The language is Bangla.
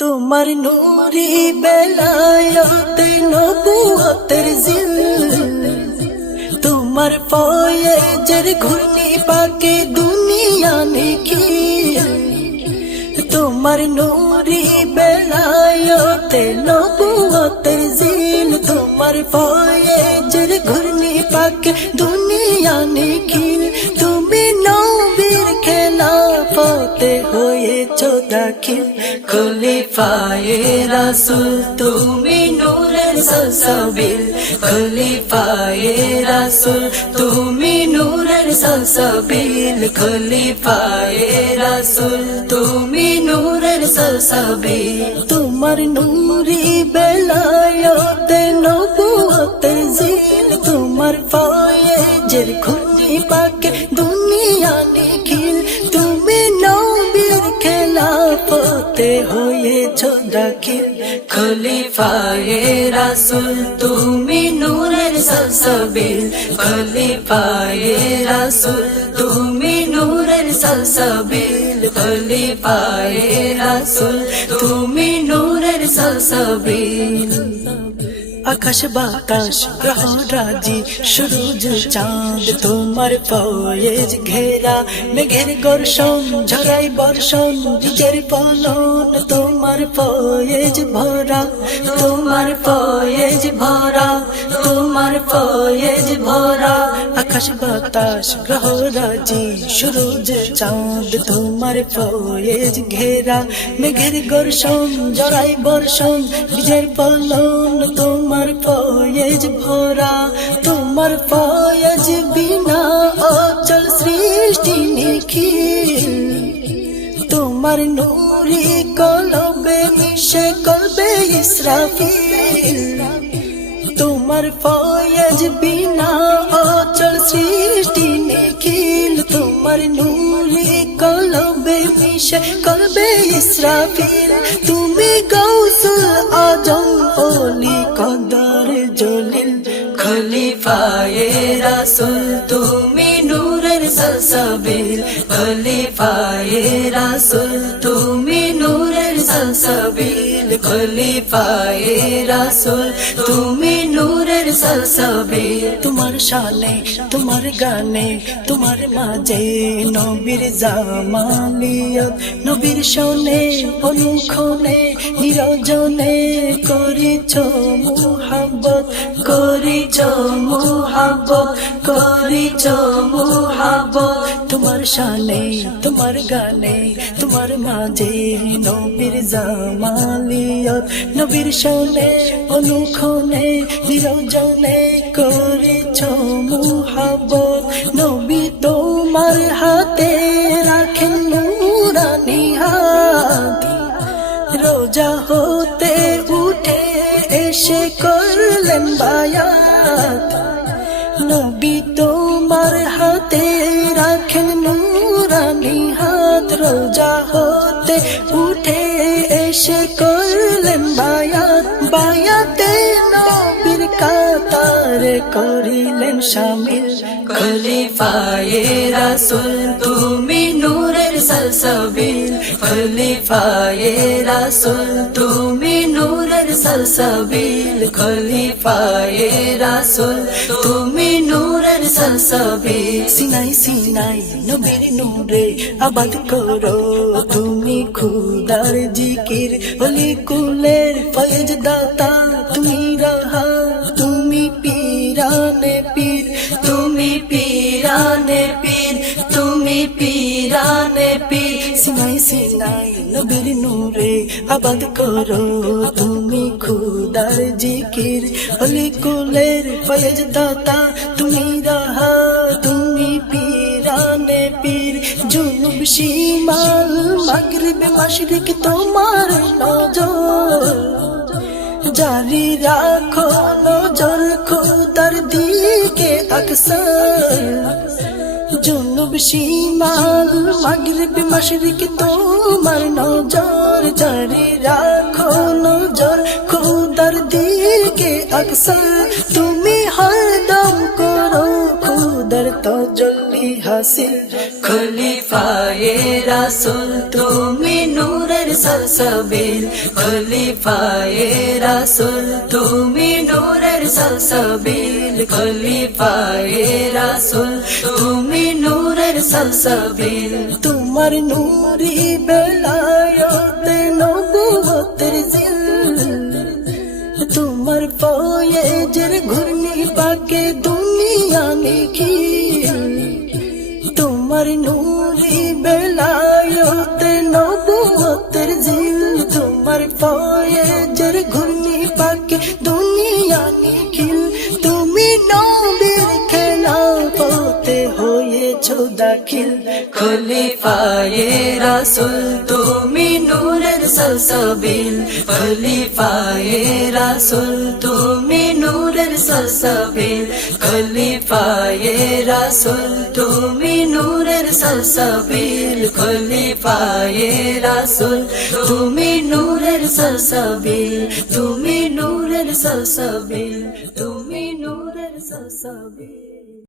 তোমার নূরি বেলায়েতে নবুয়তের জিল, তোমার ফয়েজের ঘূর্ণি পাকে দুনিয়া নিখিল। তোমার নূরি বেলায়েতে নবুয়তের জিল, তোমার ফয়েজের ঘূর্ণি পাকে দুনিয়া নিখিল। তুমি নবীর খেলাফতে হয়েছো দাখিল, খলিফায়ে রাসূল তুমি নূরের সালসাবিল। খলিফায়ে রাসূল তুমি নূরের সালসাবিল। খলিফায়ে রাসূল তুমি নূরের সালসাবিল। তোমার নূরি বেলায়েতে নবুয়তের জিল, তোমার ফয়েজের ঘূর্ণি পাকে দুনিয়া নিখিল। তুমি নবীর খেলাফতে হয়েছো দাখিল, খলিফায়ে রাসূল তুমি নূরের সালসাবিল। খলিফায়ে রাসূল তুমি নূরের সালসাবিল। খলিফায়ে রাসূল তুমি নূরের সালসাবিল। আকাশ বাতাস গ্রহ রাজি সূরজ চাঁদ তোমার ফয়েজ ঘেরা, মেঘের বর্ষণ ঝরাই বর্ষণ বীজের ফলন তোমার ফয়েজ ভরা। তোমার ফয়েজ ভরা, তোমার ফয়েজ ভরা। আকাশ বাতাস গ্রহ রাজি সূরজ চাঁদ তোমার ফয়েজ ঘেরা, মেঘের বর্ষণ ঝরাই বর্ষণ বীজের ফলন তোমার ফয়েজ ভরা। তোমার ফয়েজ বিনা অচল সৃষ্টি নিখিল, তোমার নূরি কলবে মিশে কলবে ইসরাফিল। তোমার ফয়েজ বিনা অচল সৃষ্টি নিখিল, তোমার নূরি কলবে মিশে কলবে ইসরাফিল। তুমি গৌসুল আজম ওলি কদর জলিল, খলিফায়ে রাসূল তুমি নূরের সালসাবিল। খলিফায়ে রাসূল তুমি নূরের সালসাবিল। খলিফায়ে রাসূল তুমি নূরের সালসাবিল। তোমার শানে তোমার গানে তোমার মাঝে নবীর জামালিয়ত, নবীর শোনে অনুক্ষণে নিরজনে করিছো মুহাব্বত। করিছো মুহাব্বত, করিছো মুহাব্বত। তোমার শানে তোমার গানে তোমার মাঝে নবীর জামালিয়ত, নবীর শোনে অনুক্ষণে নিরজনে করিছো মুহাব্বত। নবী তোমার হাতে রাখেন নূরানি হাত, রোজা হতে উঠে এসে করলেন বায়াত। নবী তোমার হাতে রাখেন নূরানি হাত, রোজা হতে উঠে এসে করলেন বায়াত। বায়াতে নবীর কাতারে করিলেন শামিল, খলিফায়ে রাসূল তুমি নূরের সালসাবিল। খলিফায়ে রাসূল তুমি নূরের সালসাবিল। খলিফায়ে রাসূল তুমি নূরের সালসাবিল। সিনাই সিনাই নবীর নূরে আবাদ করো তুমি খুদার জিকির, ওলি কুলের ফয়েজ দাতা তুমি রাহা তুমি পীরানে পীর। তুমি পীরানে পীর, তুমি পীরানে পীর। সিনাই সিনাই নবীর নূরে আবাদ করো তুমি খুদার জিকির, ওলি কুলের ফয়েজ দাতা তুমি রাহা তুমি পীরানে পীর। জুনুব শিমাল মাগরিব মাশরিক তোমার নজর, জারি রাখো নজর খুদার দিকে আকসার। জুনুব শিমাল মাগরিব মাশরিক তোমার নজর, জারি রাখো নজর খুদার দিকে আকসার। তুমি হরদম করো খুদার তাজাল্লি হাসিল খলিফায়ে রাসূল তুমি নূরের সলসবিল খলিফায়ে রাসূল তুমি নূরের সলসবিল খলিফায়ে রাসূল তুমি নূরের সলসবিল তোমার নূরি বেলায়েতে নবুয়তের জিল তোমার ফয়েজের ঘূর্ণি পাকে দুনিয়া নিখিল তোমার নূরি বেলায়েতে নবুয়তের জিল তোমার ফয়েজের ঘূর্ণি পাকে দুনিয়া নিখিল তুমি নবীর খেলাফতে হয়েছো দাখিল খলিফায়ে রাসূল তুমি নূরের সলসবিল খলিফায়ে রাসূল তুমি নূরের সলসবিল খলিফায়ে রাসূল তুমি নূরের সলসবিল খলিফায়ে রাসূল তুমি নূরের সলসবিল তুমি নূরের সলসবিল তুমি নূরের সলসবিল